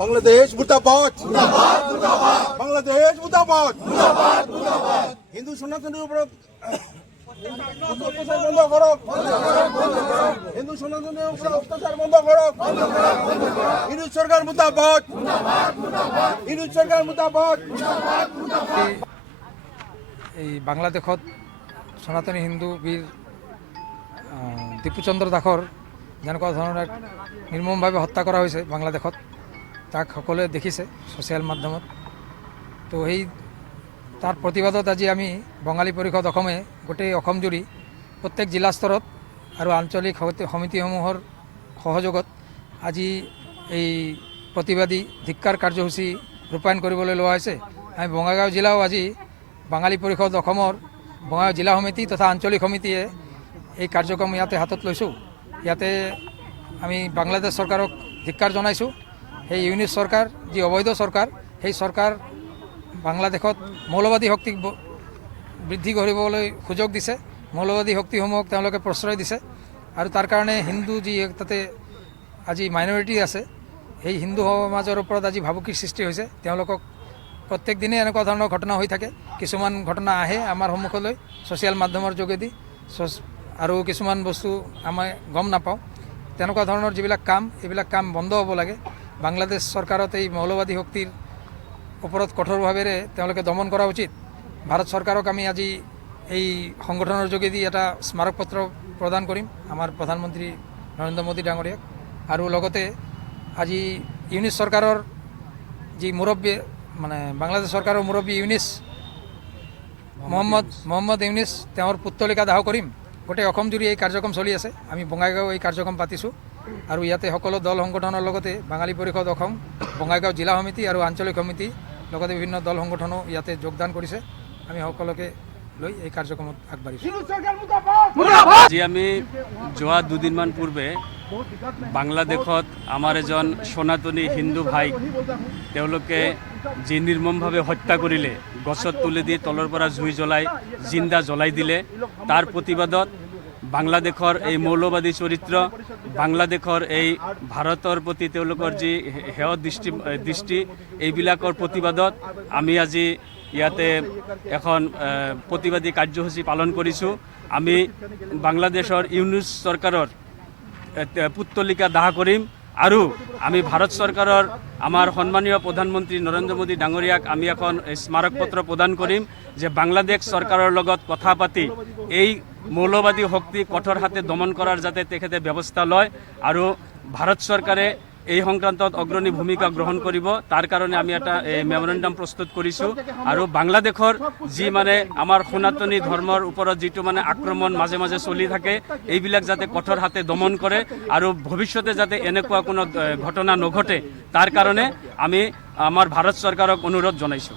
বাংলাদেশ মুর্দাবাদ, বাংলাদেশ মুর্দাবাদ। হিন্দু সনাতনের উপর অত্যাচার বন্ধ করো, হিন্দু সনাতনের উপর অত্যাচার বন্ধ করো। ইউনিট সরকার মুর্দাবাদ, ইউনিট সরকার মুর্দাবাদ। এই বাংলাদেশত সনাতনী হিন্দু বীর দীপুচন্দ্র দাসৰ যেনেকুৱা ধৰণৰ এক নিৰ্মমভাৱে হত্যা কৰা হৈছে বাংলাদেশত, তাক সকলোৱে দেখিছে ছ'চিয়েল মাধ্যমত। তো সেই তাৰ প্ৰতিবাদত আজি আমি বঙালী পৰিষদ অসমে গোটেই অসমজুৰি প্ৰত্যেক জিলা স্তৰত আৰু আঞ্চলিক সমিতিসমূহৰ সহযোগত আজি এই প্ৰতিবাদী ধিক্কাৰ কাৰ্যসূচী ৰূপায়ণ কৰিবলৈ লোৱা হৈছে। আমি বঙাইগাঁও জিলাও আজি বাঙালী পৰিষদ অসমৰ বঙাইগাঁও জিলা সমিতি তথা আঞ্চলিক সমিতিয়ে এই কাৰ্যক্ৰম ইয়াতে হাতত লৈছোঁ। ইয়াতে আমি বাংলাদেশ চৰকাৰক ধিক্কাৰ জনাইছোঁ। সেই ইউনিট চৰকাৰ যি অবৈধ চৰকাৰ, সেই চৰকাৰ বাংলাদেশত মৌলবাদী শক্তিক বৃদ্ধি কৰিবলৈ সুযোগ দিছে, মৌলবাদী শক্তিসমূহক তেওঁলোকে প্ৰশ্ৰয় দিছে। আৰু তাৰ কাৰণে হিন্দু যি তাতে আজি মাইনৰিটি আছে, সেই হিন্দু সমাজৰ ওপৰত আজি ভাবুকিৰ সৃষ্টি হৈছে। তেওঁলোকক প্ৰত্যেক দিনে এনেকুৱা ধৰণৰ ঘটনা হৈ থাকে। কিছুমান ঘটনা আহে আমাৰ সন্মুখলৈ ছ'চিয়েল মাধ্যমৰ যোগেদি, আৰু কিছুমান বস্তু আমি গম নাপাওঁ। তেনেকুৱা ধৰণৰ যিবিলাক কাম, এইবিলাক কাম বন্ধ হ'ব লাগে। বাংলাদেশ চৰকাৰত এই মৌলবাদী শক্তিৰ ওপৰত কঠোৰভাৱেৰে তেওঁলোকে দমন কৰা উচিত। ভাৰত চৰকাৰক আমি আজি এই সংগঠনৰ যোগেদি এটা স্মাৰক পত্ৰ প্ৰদান কৰিম আমাৰ প্ৰধানমন্ত্ৰী নৰেন্দ্ৰ মোদী ডাঙৰীয়াক। আৰু লগতে আজি ইউনিট চৰকাৰৰ যি মুৰব্বী, মানে বাংলাদেশ চৰকাৰৰ মুৰব্বী ইউনিছ মহম্মদ ইউনিছ, তেওঁৰ পুত্তলিকা দাহ কৰিম। গোটেই অসমজুৰি এই কাৰ্যক্ৰম চলি আছে। আমি বঙাইগাঁও এই কাৰ্যক্ৰম পাতিছোঁ আৰু ইয়াতে সকলো দল সংগঠনৰ লগতে বাঙালী পৰিষদ অসম, বঙাইগাঁও জিলা সমিতি আৰু আঞ্চলিক সমিতি, লগতে বিভিন্ন দল সংগঠনো ইয়াতে যোগদান কৰিছে। আমি সকলোকে লৈ এই কাৰ্যক্ৰমত আগবাঢ়িছোঁ। আজি আমি যোৱা দুদিনমান পূৰ্বে বাংলাদেশত আমাৰ এজন সনাতনী হিন্দু ভাইক তেওঁলোকে যি নিৰ্মমভাৱে হত্যা কৰিলে, গছত তুলি দি তলৰ পৰা জুই জ্বলাই জিন্দা জ্বলাই দিলে, তাৰ প্ৰতিবাদত বাংলাদেশৰ এই মৌলবাদী চৰিত্ৰ, বাংলাদেশৰ এই ভাৰতৰ প্ৰতি তেওঁলোকৰ যি হেয় দৃষ্টি, এইবিলাকৰ প্ৰতিবাদত আমি আজি ইয়াতে এখন প্ৰতিবাদী কাৰ্যসূচী পালন কৰিছোঁ। আমি বাংলাদেশৰ ইউনিট চৰকাৰৰ পুত্তলিকা দাহ কৰিম আৰু আমি ভাৰত চৰকাৰৰ আমাৰ সন্মানীয় প্ৰধানমন্ত্ৰী নৰেন্দ্ৰ মোদী ডাঙৰীয়াক আমি এখন স্মাৰক পত্ৰ প্ৰদান কৰিম যে বাংলাদেশ চৰকাৰৰ লগত কথা পাতি এই মৌলবাদী শক্তি কঠোৰ হাতে দমন কৰাৰ যাতে তেখেতে ব্যৱস্থা লয় আৰু ভাৰত চৰকাৰে এই সংক্ৰান্তত অগ্ৰণী ভূমিকা গ্ৰহণ কৰিব। তাৰ কাৰণে আমি এটা মেমৰেণ্ডাম প্ৰস্তুত কৰিছোঁ আৰু বাংলাদেশৰ যি মানে আমাৰ সনাতনী ধৰ্মৰ ওপৰত যিটো মানে আক্ৰমণ মাজে মাজে চলি থাকে, এইবিলাক যাতে কঠোৰ হাতে দমন কৰে আৰু ভৱিষ্যতে যাতে এনেকুৱা কোনো ঘটনা নঘটে, তাৰ কাৰণে আমি আমাৰ ভাৰত চৰকাৰক অনুৰোধ জনাইছোঁ।